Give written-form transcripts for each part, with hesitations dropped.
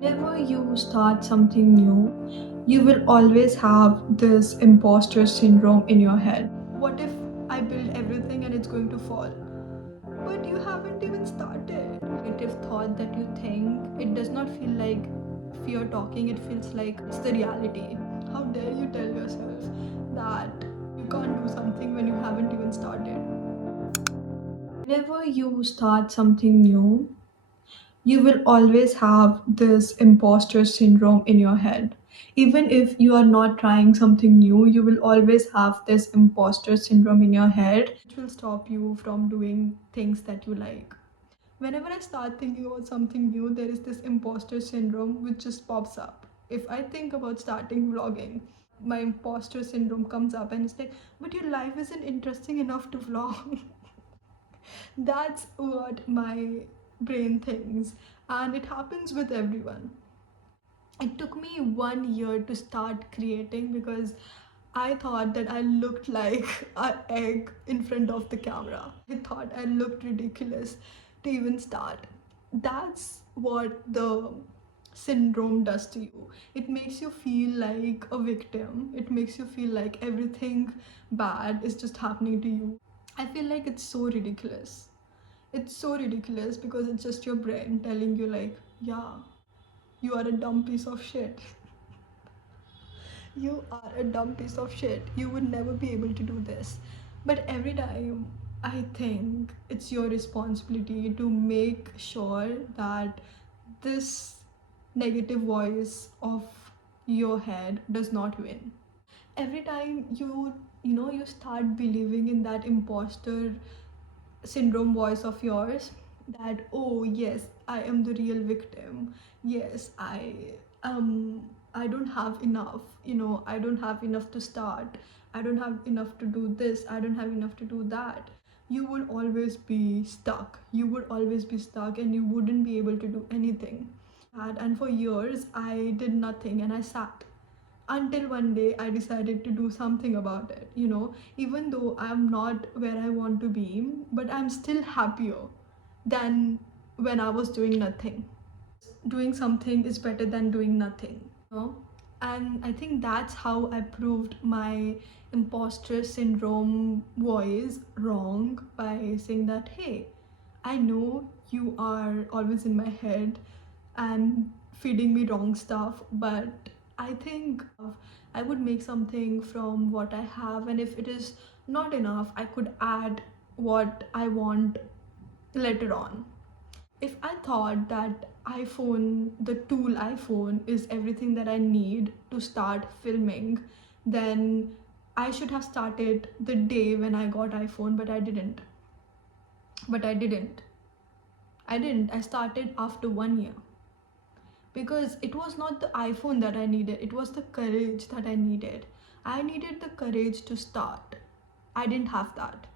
Whenever you start something new, you will always have this imposter syndrome in your head. What if I build everything and it's going to fall? But you haven't even started. Negative thought that you think, it does not feel like fear talking, it feels like it's the reality. How dare you tell yourself that you can't do something when you haven't even started? Whenever you start something new, you will always have this imposter syndrome in your head. Even if you are not trying something new, you will always have this imposter syndrome in your head, which will stop you from doing things that you like. Whenever I start thinking about something new, there is this imposter syndrome which just pops up. If I think about starting vlogging, my imposter syndrome comes up and it's like, but your life isn't interesting enough to vlog. That's what my brain thinks, and it happens with everyone. It took me 1 year to start creating because I thought that I looked like an egg in front of the camera. I thought I looked ridiculous to even start. That's what the syndrome does to you. It makes you feel like a victim. It makes you feel like everything bad is just happening to you. I feel like it's so ridiculous. It's so ridiculous because it's just your brain telling you, like, yeah, you are a dumb piece of shit. You are a dumb piece of shit. You would never be able to do this. But every time, I think it's your responsibility to make sure that this negative voice of your head does not win. Every time you start believing in that imposter syndrome voice of yours, that, oh yes, I am the real victim, yes, I don't have enough, I don't have enough to start, I don't have enough to do this, I don't have enough to do that, you would always be stuck. You would always be stuck and you wouldn't be able to do anything. And for years I did nothing and I sat until one day I decided to do something about it. Even though I'm not where I want to be, but I'm still happier than when I was doing nothing. Doing something is better than doing nothing, you know? And I think that's how I proved my imposter syndrome voice wrong, by saying that, hey, I know you are always in my head and feeding me wrong stuff, but I think I would make something from what I have, and if it is not enough, I could add what I want later on. If I thought that the tool iPhone is everything that I need to start filming, then I should have started the day when I got iPhone, but I didn't. But I didn't. I didn't. I started after 1 year. Because it was not the iPhone that I needed, it was the courage that I needed. I needed the courage to start. I didn't have that.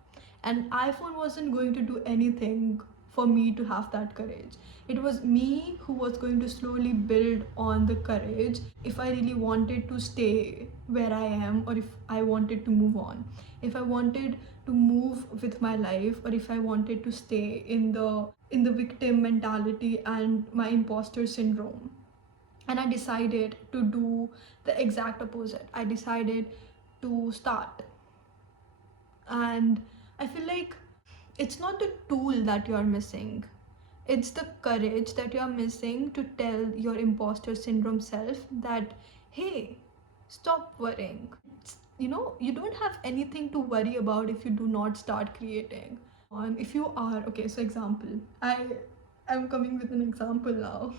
And iPhone wasn't going to do anything for me to have that courage. It was me who was going to slowly build on the courage if I really wanted to stay where I am, or if I wanted to move on. If I wanted to move with my life, or if I wanted to stay in the victim mentality and my imposter syndrome. And I decided to do the exact opposite. I decided to start. And I feel like it's not the tool that you're missing, it's the courage that you're missing to tell your imposter syndrome self that, hey, stop worrying. You don't have anything to worry about if you do not start creating. If you are, okay, so example, I am coming with an example now.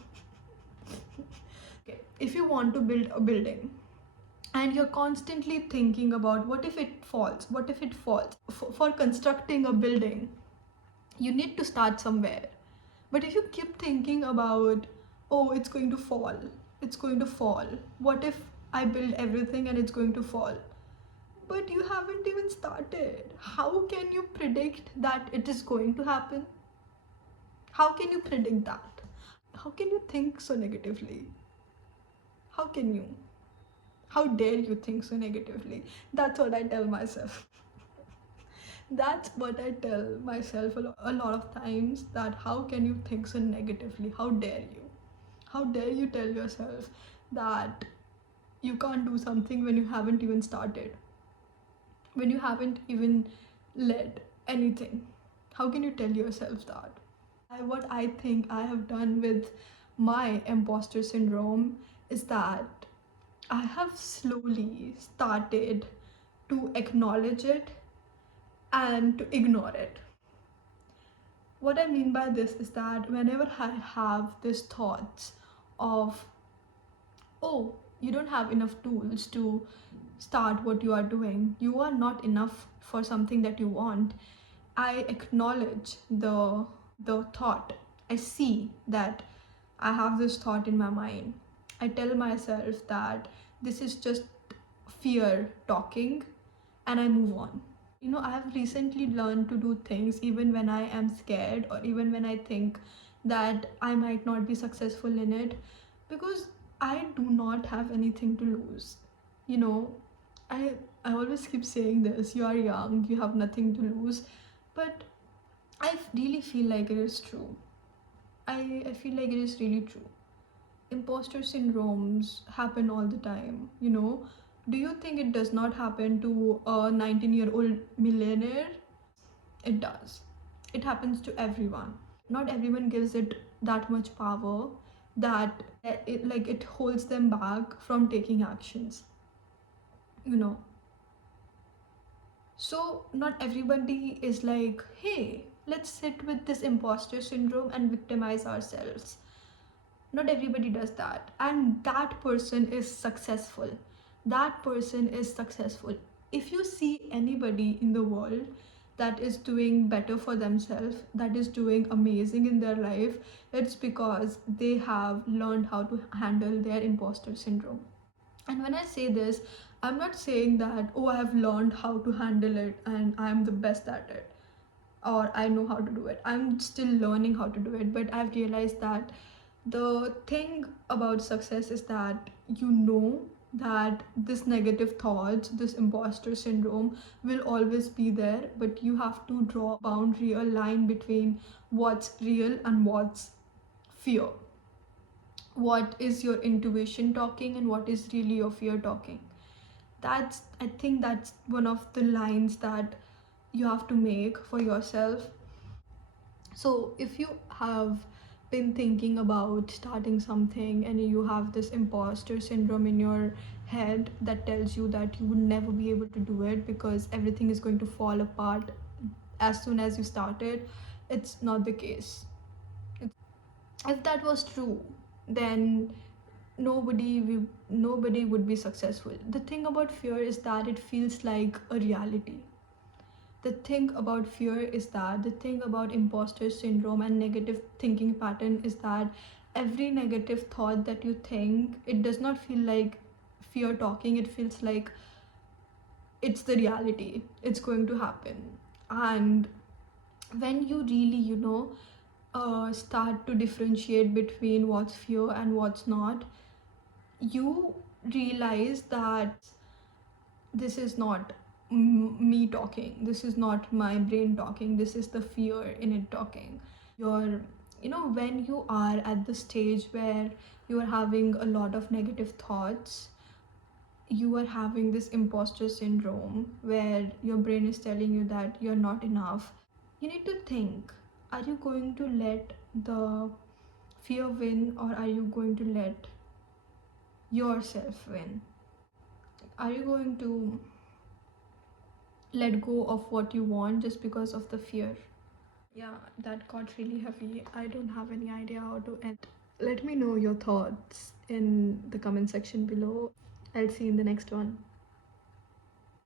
Okay, if you want to build a building and you're constantly thinking about, what if it falls, what if it falls. For constructing a building, you need to start somewhere. But if you keep thinking about, oh, it's going to fall, it's going to fall, what if I build everything and it's going to fall, but you haven't even started, how can you predict that it is going to happen? How can you predict that? How can you think so negatively? How can you? How dare you think so negatively? That's what I tell myself. That's what I tell myself a lot of times, that how can you think so negatively? How dare you? How dare you tell yourself that you can't do something when you haven't even started, when you haven't even led anything? How can you tell yourself that? What I think I have done with my imposter syndrome is that I have slowly started to acknowledge it and to ignore it. What I mean by this is that whenever I have these thoughts of, oh, you don't have enough tools to start what you are doing, you are not enough for something that you want, I acknowledge the thought. I see that I have this thought in my mind. I tell myself that this is just fear talking, and I move on. I have recently learned to do things even when I am scared, or even when I think that I might not be successful in it, because I do not have anything to lose. You know, I I always keep saying this, you are young, you have nothing to lose, but I really feel like it is true. I feel like it is really true. Imposter syndromes happen all the time, Do you think it does not happen to a 19-year-old millionaire? It does. It happens to everyone. Not everyone gives it that much power that it holds them back from taking actions, you know. So not everybody is like, hey, let's sit with this imposter syndrome and victimize ourselves. Not everybody does that, and that person is successful. If you see anybody in the world that is doing better for themselves, that is doing amazing in their life, it's because they have learned how to handle their imposter syndrome. And when I say this, I'm not saying that, oh, I have learned how to handle it and I'm the best at it, or I know how to do it. I'm still learning how to do it, but I've realized that the thing about success is that that this negative thoughts, this imposter syndrome will always be there, but you have to draw a boundary, a line between what's real and what's fear. What is your intuition talking and what is really your fear talking? I think that's one of the lines that you have to make for yourself. So if you have been thinking about starting something and you have this imposter syndrome in your head that tells you that you would never be able to do it because everything is going to fall apart as soon as you start it, it's not the case. If that was true, then nobody would be successful. The thing about fear is that it feels like a reality. The thing about fear is that the thing about imposter syndrome and negative thinking pattern is that every negative thought that you think, it does not feel like fear talking, it feels like it's the reality, it's going to happen. And when you really start to differentiate between what's fear and what's not, you realize that this is not me talking, this is not my brain talking, this is the fear in it talking. You're when you are at the stage where you are having a lot of negative thoughts, you are having this imposter syndrome where your brain is telling you that you're not enough. You need to think, are you going to let the fear win, or are you going to let yourself win? Are you going to let go of what you want just because of the fear? Yeah, that got really heavy. I don't have any idea how to end. Let me know your thoughts in the comment section below. I'll see you in the next one.